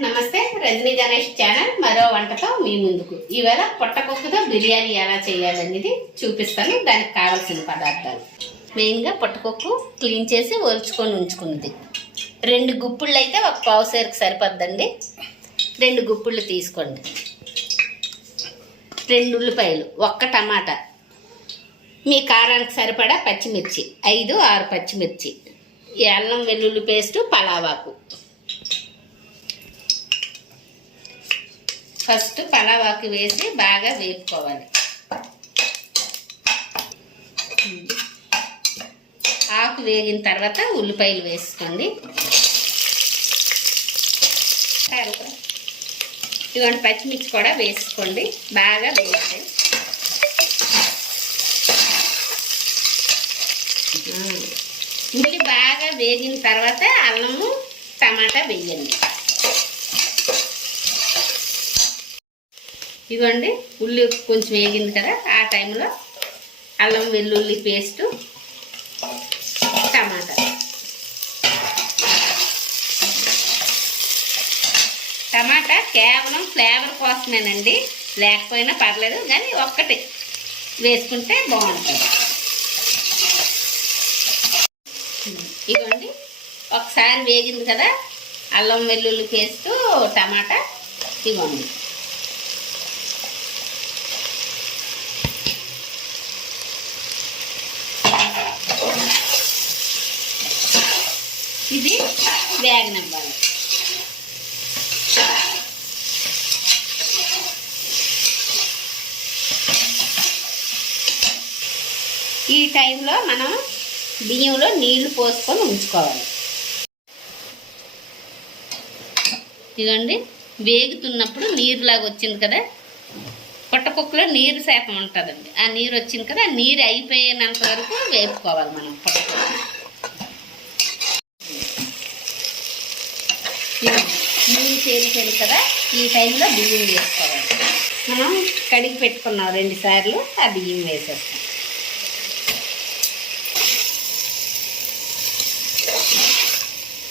నమస్తే రజనీ గణేష్ ఛానల్ మరో వంటతో మీ ముందుకు. ఈవేళ పొట్టకొక్కుతో బిర్యానీ ఎలా చేయాలనేది చూపిస్తాను. దానికి కావాల్సిన పదార్థాలు. మెయిన్గా పొట్టకొక్కు క్లీన్ చేసి ఒలుచుకొని ఉంచుకున్నది. రెండు గుప్పుళ్ళు అయితే ఒక పావు సేరుకు సరిపోద్దండి. రెండు గుప్పుళ్ళు తీసుకోండి. రెండు ఉల్లిపాయలు ఒక్క టమాటా. మీ కారానికి సరిపడా పచ్చిమిర్చి ఐదు ఆరు పచ్చిమిర్చి. ఈ అల్లం వెల్లుల్లి పేస్టు పలావాకు. ఫస్ట్ పలావాకు వేసి బాగా వేపుకోవాలి. ఆకు వేగిన తర్వాత ఉల్లిపాయలు వేసుకోండి. ఇదిగోండి పచ్చిమిర్చి కూడా వేసుకోండి. బాగా వేస్తాయి ఉల్లి బాగా వేగిన తర్వాత అల్లము టమాటా వేయండి ఇదిగోండి ఉల్లి కొంచెం వేగింది కదా ఆ టైంలో అల్లం వెల్లుల్లి పేస్టు టమాటా. టమాటా కేవలం ఫ్లేవర్ కోసమేనండి లేకపోయినా పర్లేదు కానీ ఒక్కటి వేసుకుంటే బాగుంటుంది. ఇదిగోండి ఒకసారి వేగింది కదా అల్లం వెల్లుల్లి పేస్టు టమాటా ఇవ్వండి ఇది వేగనివ్వాలి ఈ టైంలో మనం బియ్యంలో నీళ్ళు పోసుకొని ఉంచుకోవాలి. ఇదండి వేగుతున్నప్పుడు నీరులాగా వచ్చింది కదా? పుట్టకుక్కలో నీరు శాతం ఉంటుందండి. ఆ నీరు వచ్చింది కదా ఆ నీరు అయిపోయినంత వరకు వేపుకోవాలి మనం పుట్టకుక్క నూనె చేరిపోయింది కదా ఈ టైంలో బియ్యం వేసుకోవాలి. మనం కడిగి పెట్టుకున్నాం రెండు సార్లు ఆ బియ్యం వేసేస్తాం.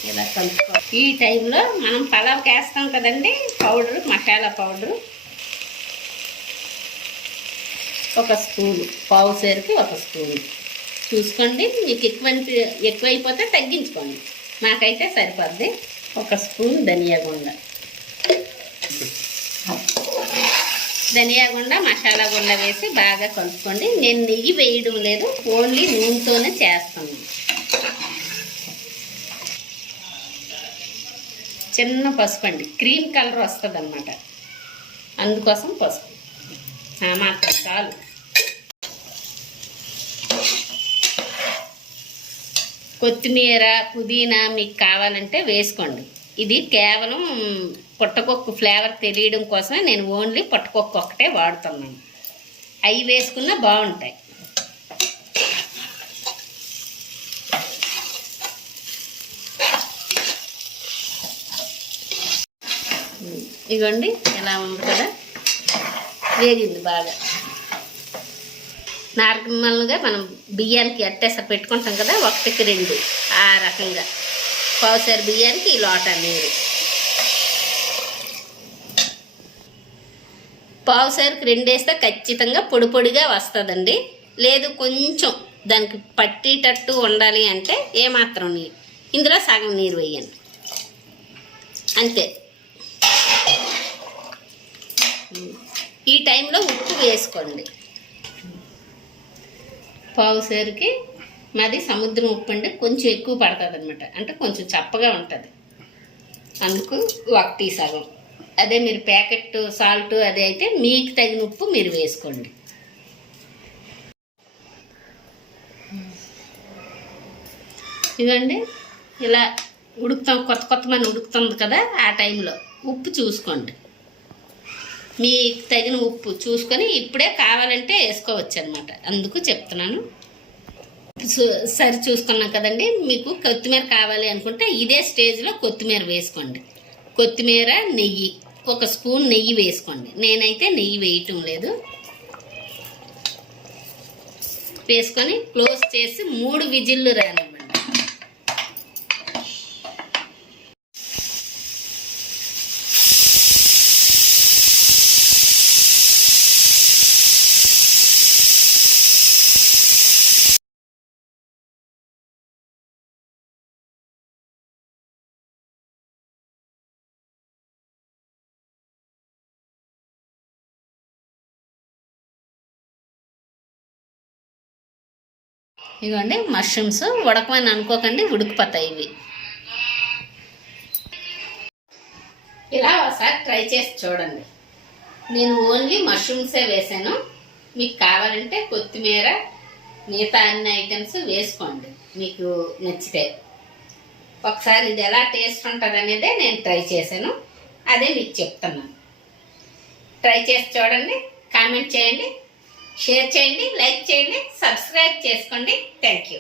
ఇలా కలుపుకో ఈ టైంలో మనం పలావ్కి వేస్తాం కదండి పౌడర్ మసాలా పౌడరు. ఒక స్పూన్ పావు సేరుకి ఒక స్పూన్. చూసుకోండి మీకు ఎక్కువ ఎక్కువైపోతే తగ్గించుకోండి. మాకైతే సరిపోద్ది. ఒక స్పూన్ ధనియా గుండ. ధనియా గుండ మసాలా గుండ వేసి బాగా కలుపుకోండి. నేను నెయ్యి వేయడం లేదు ఓన్లీ నూనెతోనే చేస్తాను. చిన్న పసుపు అండి. క్రీమ్ కలర్ వస్తుంది అనమాట అందుకోసం పసుపు. ఆ మాత్రం చాలు. కొత్తిమీర పుదీనా మీకు కావాలంటే వేసుకోండి. ఇది కేవలం పుట్టకొక్కు ఫ్లేవర్ తెలియడం కోసమే నేను ఓన్లీ పుట్టకొక్కు ఒకటే వాడుతున్నాను. అవి వేసుకున్నా బాగుంటాయి. ఇగోండి ఇలా ఉంది కదా? వేగింది బాగా. నార్మల్గా మనం బియ్యానికి అట్టేస పెట్టుకుంటాం కదా ఒకటికి రెండు ఆ రకంగా. పావుసారి బియ్యానికి ఈ లోట నీరు. పావుసారికి రెండు వేస్తే ఖచ్చితంగా పొడి పొడిగా వస్తుందండి. లేదు కొంచెం దానికి పట్టేటట్టు ఉండాలి అంటే ఏమాత్రం నీరు. ఇందులో సగం నీరు వేయండి. అంతే. ఈ టైంలో ఉప్పు వేసుకోండి. పావు సేరుకి మాది సముద్రం ఉప్పు అంటే కొంచెం ఎక్కువ పడుతుంది అనమాట అంటే కొంచెం చప్పగా ఉంటుంది. అందుకు ఒకటి సగం. అదే మీరు ప్యాకెట్ సాల్ట్ అదే అయితే మీకు తగిన ఉప్పు మీరు వేసుకోండి. ఇదండి. ఇలా ఉడుకుతాం కొత్త కొత్త మన ఉడుకుతుంది కదా ఆ టైంలో. ఉప్పు చూసుకోండి. మీకు తగిన ఉప్పు చూసుకొని ఇప్పుడే కావాలంటే వేసుకోవచ్చు అనమాట అందుకు చెప్తున్నాను. సరి చూసుకున్నాం కదండి. మీకు కొత్తిమీర కావాలి అనుకుంటే ఇదే స్టేజ్లో కొత్తిమీర వేసుకోండి. కొత్తిమీర నెయ్యి. ఒక స్పూన్ నెయ్యి వేసుకోండి. నేనైతే నెయ్యి వేయటం లేదు. వేసుకొని క్లోజ్ చేసి మూడు విజిల్లు రానివ్వండి. ఇదిగోండి మష్రూమ్స్ ఉడకమని అనుకోకండి ఉడికిపోతాయి ఇవి. ఇలా ఒకసారి ట్రై చేసి చూడండి. నేను ఓన్లీ మష్రూమ్సే వేసాను. మీకు కావాలంటే కొత్తిమీర మిగతా అన్ని ఐటమ్స్ వేసుకోండి. మీకు నచ్చితే. ఒకసారి ఇది ఎలా టేస్ట్ ఉంటుంది అనేదే నేను ట్రై చేశాను. అదే మీకు చెప్తున్నాను. ట్రై చేసి చూడండి. కామెంట్ చేయండి. షేర్ చేయండి లైక్ చేయండి సబ్స్క్రైబ్ చేసుకోండి. Thank you